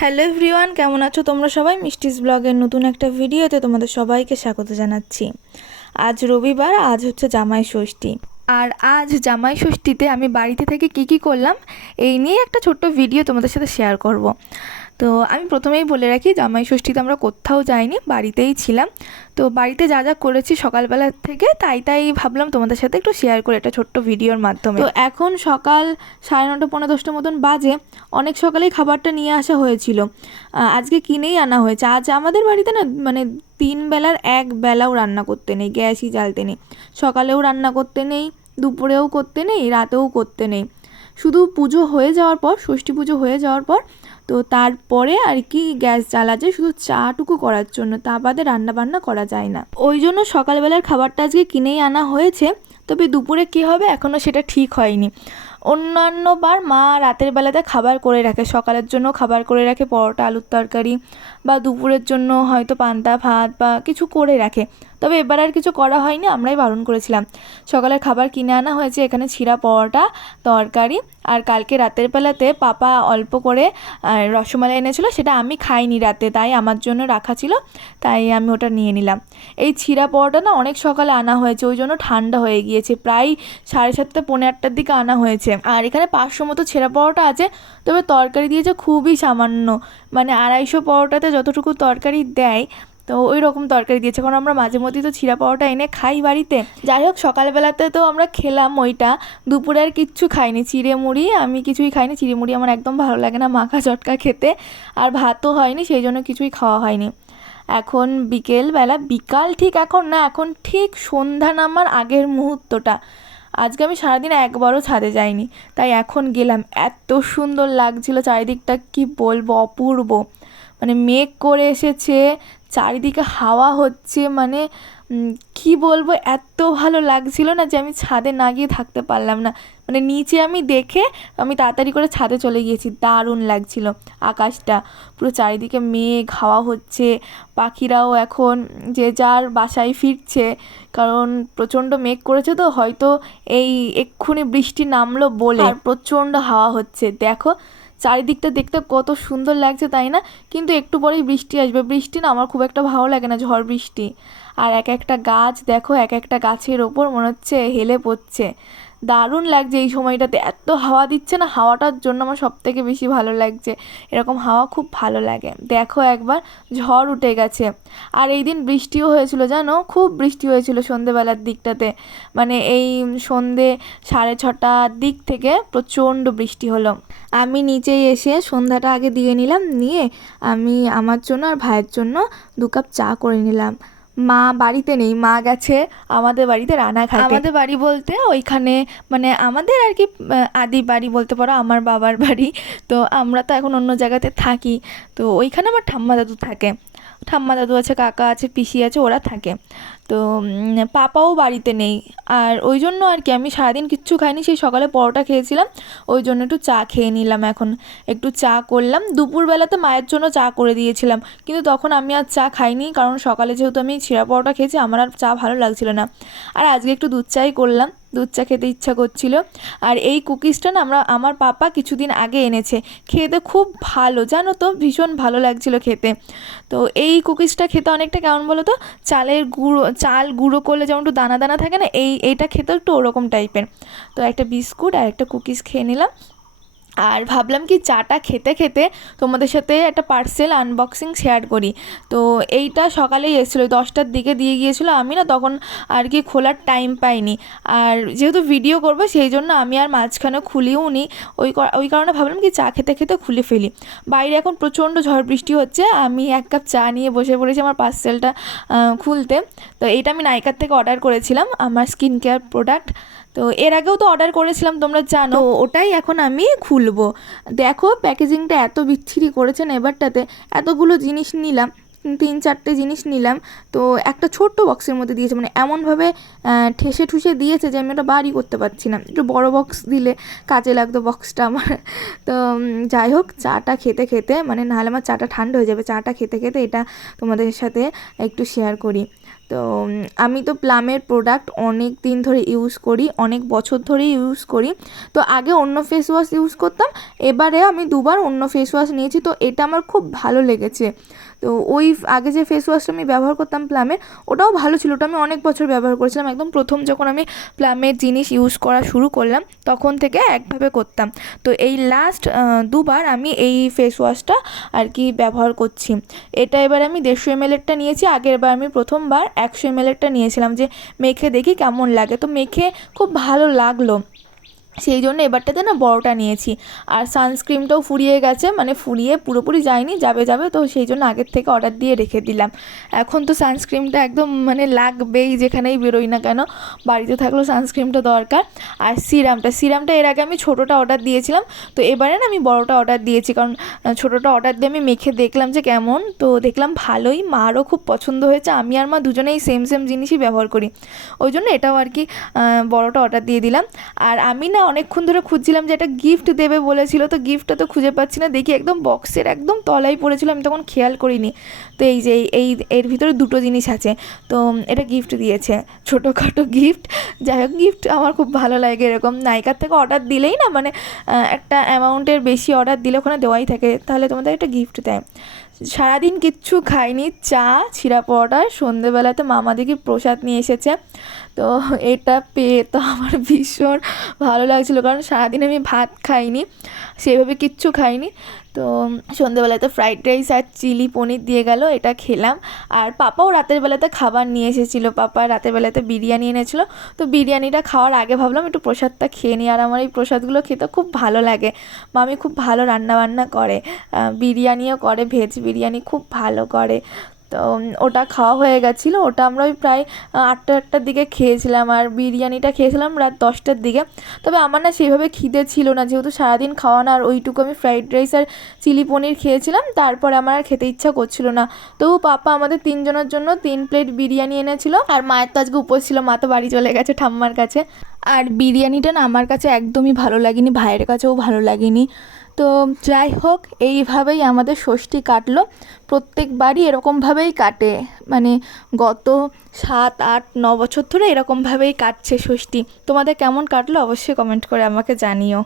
Hello everyone, কেমন আছো তোমরা সবাই? মিষ্টিস ব্লগের নতুন একটা ভিডিওতে তোমাদের সবাইকে স্বাগত জানাচ্ছি। আজ রবিবার, আজ হচ্ছে জামাই ষষ্ঠী। আর আজ জামাই ষষ্ঠীতে আমি বাড়িতে থেকে কি কি করলাম, এই নিয়ে একটা ছোট্ট ভিডিও তোমাদের সাথে শেয়ার করব। তো আমি প্রথমেই বলে রাখি জামাই ষষ্ঠীতে আমরা কোথাও যাইনি, বাড়িতেই ছিলাম। তো বাড়িতে যা যা করেছি সকালবেলা থেকে তাই তাই ভাবলাম তোমাদের সাথে একটু শেয়ার করে একটা ছোট্ট ভিডিওর মাধ্যমে। তো এখন সকাল সাড়ে নটা পনেরো দশটা মতন বাজে, অনেক সকালেই খাবারটা নিয়ে আসা হয়েছিল। আজকে কিনেই আনা হয়েছে। আজ আমাদের বাড়িতে না মানে তিন বেলার এক বেলাও রান্না করতে নেই, গ্যাসই জ্বালতে নেই। সকালেও রান্না করতে নেই, দুপুরেও করতে নেই, রাতেও করতে নেই। শুধু পুজো হয়ে যাওয়ার পর, ষষ্ঠী পুজো হয়ে যাওয়ার পর তো তারপরে আর কি গ্যাস জ্বালা যায় শুধু চাটুকু করার জন্য। তা বাদে রান্না বান্না করা যায় না। ওই জন্য সকালবেলার খাবারটা আজকে কিনেই আনা হয়েছে। তবে দুপুরে কী হবে এখনও সেটা ঠিক হয়নি। অন্যান্য বার মা রাতের বেলাতে খাবার করে রাখে। সকালের জন্য খাবার করে রাখে, পরোটা, আলুর তরকারি বা দুপুরের জন্য হয়তো পান্তা, ভাত বা কিছু করে রাখে। তবে এবার আর কিছু করা হয়নি, আমরাই বারণ করেছিলাম। সকালের খাবার কিনে আনা হয়েছে, এখানে ছিঁড়া পরোটা, তরকারি, আর কালকে রাতের বেলাতে পাপা অল্প করে রসমালাই এনেছিল, সেটা আমি খাইনি রাতে, তাই আমার জন্য রাখা ছিল, তাই আমি ওটা নিয়ে নিলাম। এই ছিঁড়া পরোটা না অনেক সকালে আনা হয়েছে, ওই জন্য ঠান্ডা হয়ে গিয়েছে, প্রায় সাড়ে সাতটা, পৌনে আটটার দিকে আনা হয়েছে। আর এখানে পাঁচশো মতো ছেঁড়া পরোটা আছে, তবে তরকারি দিয়েছে খুবই সামান্য মানে আড়াইশো পরোটাতে যতটুকু তরকারি দেয় তো ওই রকম তরকারি দিয়েছে। কারণ আমরা মাঝে মধ্যেই তো চিরা পাওয়াটা এনে খাই বাড়িতে। যাই হোক, সকালবেলাতে তো আমরা খেলাম ওইটা। দুপুরে আর কিচ্ছু খাইনি। চিড়ে মুড়ি, আমি কিছুই খাইনি। চিড়ে মুড়ি আমার একদম ভালো লাগে না মাখা চটকা খেতে। আর ভাতও হয়নি, সেই জন্য কিছুই খাওয়া হয়নি। এখন বিকেলবেলা, বিকাল ঠিক এখন না, এখন ঠিক সন্ধ্যা নামার আগের মুহূর্তটা। আজকে আমি সারাদিন একবারও ছাদে যাইনি। তাই এখন গেলাম। এত সুন্দর লাগছিল চারিদিকটা, কি বলব, অপূর্ব। মানে মেঘ করে এসেছে, চারিদিকে হাওয়া হচ্ছে মানে কি বলব, এত ভালো লাগছিল না যে আমি ছাদে না গিয়ে থাকতে পারলাম না। মানে নিচে আমি দেখে আমি তাড়াতাড়ি করে ছাদে চলে গিয়েছি, দারুণ লাগছিল আকাশটা। পুরো চারিদিকে মেঘ, হাওয়া হচ্ছে, পাখিরাও এখন যে যার বাসায় ফিরছে, কারণ প্রচণ্ড মেঘ করেছে তো, হয়তো এই এক্ষুনি বৃষ্টি নামলো বলে। প্রচণ্ড হাওয়া হচ্ছে, দেখো। চারিদিকটা দেখতে কত সুন্দর লাগছে, তাই না? কিন্তু একটু পরেই বৃষ্টি আসবে। বৃষ্টি না আমার খুব একটা ভালো লাগে না, ঝড় বৃষ্টি। আর এক একটা গাছ, দেখো, এক একটা গাছের ওপর মনে হচ্ছে হেলে পড়ছে। দারুণ লাগছে এই সময়টাতে। এত হাওয়া দিচ্ছে না, হাওয়াটার জন্য আমার সব থেকে বেশি ভালো লাগছে। এরকম হাওয়া খুব ভালো লাগে। দেখো একবার, ঝড় উঠে গেছে। আর এই দিন বৃষ্টিও হয়েছিল, জানো? খুব বৃষ্টি হয়েছিল সন্ধেবেলার দিকটাতে। মানে এই সন্ধে সাড়ে ছটার দিক থেকে প্রচণ্ড বৃষ্টি হলো। আমি নিচেই এসে সন্ধ্যাটা আগে দিয়ে নিলাম, নিয়ে আমি আমার জন্য আর ভাইয়ের জন্য দু কাপ চা করে নিলাম। মা বাড়িতে নেই, মা গেছে, আমাদের বাড়িতে রানাঘাটে। আমাদের বাড়ি বলতে ওইখানে মানে আমাদের আর কি আদি বাড়ি বলতে পারো, আমার বাবার বাড়ি। তো আমরা তো এখন অন্য জায়গাতে থাকি, তো ওইখানে আমার ঠাম্মা দাদু থাকে। ঠাম্মা দাদু আছে, কাকা আছে, পিসি আছে, ওরা থাকে। তো পাপাও বাড়িতে নেই। আর ওই জন্য আর কি, আমি সারাদিন কিচ্ছু খাইনি, সেই সকালে পরোটা খেয়েছিলাম। ওই জন্য একটু চা খেয়ে নিলাম এখন। একটু চা করলাম। দুপুরবেলাতে মায়ের জন্য চা করে দিয়েছিলাম। কিন্তু তখন আমি আর চা খাইনি, কারণ সকালে যেহেতু আমি ছিঁড়া পরোটা খেয়েছি, আমার আর চা ভালো লাগছিল না। আর আজকে একটু দুধ চাই করলাম। দুধ চা খেতে ইচ্ছা করছিল। আর এই কুকিজটা না আমরা, আমার পাপা কিছুদিন আগে এনেছে। খেতে খুব ভালো, জানো তো, ভীষণ ভালো লাগছিল খেতে। তো এই কুকিজটা খেতে অনেকটা কেমন বলো তো চালের গুঁড়ো, চাল গুঁড়ো করলে যেমন একটু দানা দানা থাকে না, এই এইটা খেতে একটু ওরকম টাইপের তো একটা বিস্কুট আর একটা কুকিজ খেয়ে নিলাম। আর ভাবলাম কি চাটা খেতে খেতে তোমাদের সাথে একটা পার্সেল আনবক্সিং শেয়ার করি। তো এইটা সকালেই এসেছিল দশটার দিকে দিয়ে গিয়েছিল। আমি না তখন আর কি খোলার টাইম পাইনি। আর যেহেতু ভিডিও করব, সেই জন্য আমি আর মাঝখানে খুলিও নি। ওই ওই কারণে ভাবলাম কি চা খেতে খেতে খুলে ফেলি। বাইরে এখন প্রচণ্ড ঝড় বৃষ্টি হচ্ছে। আমি এক কাপ চা নিয়ে বসে পড়েছি আমার পার্সেলটা খুলতে। তো এইটা আমি নাইকার থেকে অর্ডার করেছিলাম, আমার স্কিন কেয়ার প্রোডাক্ট তো এর আগেও তো অর্ডার করেছিলাম, তোমরা জানো। ওটাই এখন আমি খুলবো। দেখো প্যাকেজিংটা এত বিচ্ছিরি করেছেন এবারটাতে। এতগুলো জিনিস নিলাম, তিন চারটে জিনিস নিলাম। তো একটা ছোট্ট বক্সের মধ্যে দিয়েছে মানে এমনভাবে ঠেসে ঠুসে দিয়েছে যে আমি ওটা বাড়ি করতে পারছি না। একটু বড় বক্স দিলে কাজে লাগতো বক্সটা আমার। তো যাই হোক, চাটা খেতে খেতে মানে নাহলে আমার চাটা ঠান্ডা হয়ে যাবে, চাটা খেতে খেতে এটা তোমাদের সাথে একটু শেয়ার করি। তো আমি তো প্লামের প্রোডাক্ট অনেক দিন ধরে ইউজ করি, অনেক বছর ধরে ইউজ করি। তো আগে অন্য ফেস ওয়াশ ইউজ করতাম এবারে আমি দুবার অন্য ফেস ওয়াশ নিয়েছি, তো এটা আমার খুব ভালো লেগেছে। তো ওই আগে যে ফেস ওয়াশটা আমি ব্যবহার করতাম প্লামের ওটাও ভালো ছিল। ওটা আমি অনেক বছর ব্যবহার করেছিলাম। একদম প্রথম যখন আমি প্লামের জিনিস ইউজ করা শুরু করলাম, তখন থেকে একভাবে করতাম। তো এই লাস্ট দুবার আমি এই ফেস ওয়াশটা আর কি ব্যবহার করছি। এটা এবার আমি দেড়শো এমএলেরটা নিয়েছি। আগের বার আমি প্রথমবার একশো এমএলেরটা নিয়েছিলাম যে, মেখে দেখি কেমন লাগে। তো মেখে খুব ভালো লাগল। সেই জন্য এবারটাতে না বড়টা নিয়েছি। আর সানস্ক্রিনটাও ফুরিয়ে গেছে মানে ফুরিয়ে পুরোপুরি যায়নি, যাবে যাবে, তো সেই জন্য আগের থেকে অর্ডার দিয়ে রেখে দিলাম। এখন তো সানস্ক্রিনটা একদম মানে লাগবেই যেখানেই বেরোই না কেন, বাড়িতে থাকলেও সানস্ক্রিনটা দরকার। আর সিরামটা সিরামটা এর আগে আমি ছোটোটা অর্ডার দিয়েছিলাম, তো এবারে না আমি বড়টা অর্ডার দিয়েছি, কারণ ছোটোটা অর্ডার দিয়ে আমি মেখে দেখলাম যে কেমন, তো দেখলাম ভালোই, মারও খুব পছন্দ হয়েছে, আমি আর মা দুজনেই সেম সেম জিনিসই ব্যবহার করি। ওই জন্য এটাও আর কি বড়টা অর্ডার দিয়ে দিলাম। আর আমি না অনেকক্ষণ ধরে খুঁজছিলাম যে একটা গিফট দেবে বলেছিল, তো গিফটটা তো খুঁজে পাচ্ছি না। দেখি একদম বক্সের একদম তলায় পড়েছিল, আমি তখন খেয়াল করিনি। তো এই যে, এই- এর ভিতরে দুটো জিনিস আছে। তো এটা গিফট দিয়েছে, ছোটোখাটো গিফট যাই হোক গিফট আমার খুব ভালো লাগে এরকম। নাইকার থেকে অর্ডার দিলেই না মানে একটা অ্যামাউন্টের বেশি অর্ডার দিলে ওখানে দেওয়াই থাকে। তাহলে তোমাদের একটা গিফট দেয়। সারাদিন কিচ্ছু খাইনি, চা ছিঁড়া পরোটা, সন্ধেবেলাতে মামা দেখি প্রসাদ নিয়ে এসেছে। তো এটা পেয়ে তো আমার ভীষণ ভালো লাগছিল, কারণ সারাদিন আমি ভাত খাইনি, সেভাবে কিচ্ছু খাইনি। তো সন্ধেবেলাতে ফ্রাইড রাইস আর চিলি পনির দিয়ে গেল, এটা খেলাম। আর পাপাও রাতের বেলাতে খাবার নিয়ে এসেছিল, পাপা রাতের বেলাতে বিরিয়ানি এনেছিলো। তো বিরিয়ানিটা খাওয়ার আগে ভাবলাম একটু প্রসাদটা খেয়ে নিই, আর আমার এই প্রসাদগুলো খেতে খুব ভালো লাগে। মামি খুব ভালো রান্নাবান্না করে বিরিয়ানিও করে ভেজ বিরিয়ানি খুব ভালো করে। তো ওটা খাওয়া হয়ে গেছিল। ওটা আমরা ওই প্রায় আটটা, আটটার দিকে খেয়েছিলাম আর বিরিয়ানিটা খেয়েছিলাম রাত দশটার দিকে। তবে আমার না সেইভাবে খিদে ছিল না, যেহেতু সারাদিন খাওয়া না, আর ওইটুকু আমি ফ্রাইড রাইস আর চিলি পনির খেয়েছিলাম, তারপর আমার আর খেতে ইচ্ছা করছিল না। তবু পাপা আমাদের তিনজনের জন্য তিন প্লেট বিরিয়ানি এনেছিল, আর মায়ের তো আজকে উপোস ছিল, মা তো বাড়ি চলে গেছে ঠাম্মার কাছে। আর বিরিয়ানিটা না আমার কাছে একদমই ভালো লাগেনি, ভাইয়ের কাছেও ভালো লাগেনি। তো যাই হোক, এইভাবেই আমাদের ষষ্ঠী কাটলো। প্রত্যেকবারই এরকমভাবেই কাটে। মানে গত সাত, আট, ন বছর ধরে এরকমভাবেই কাটছে ষষ্ঠী। তোমাদের কেমন কাটলো? অবশ্যই কমেন্ট করে আমাকে জানিও।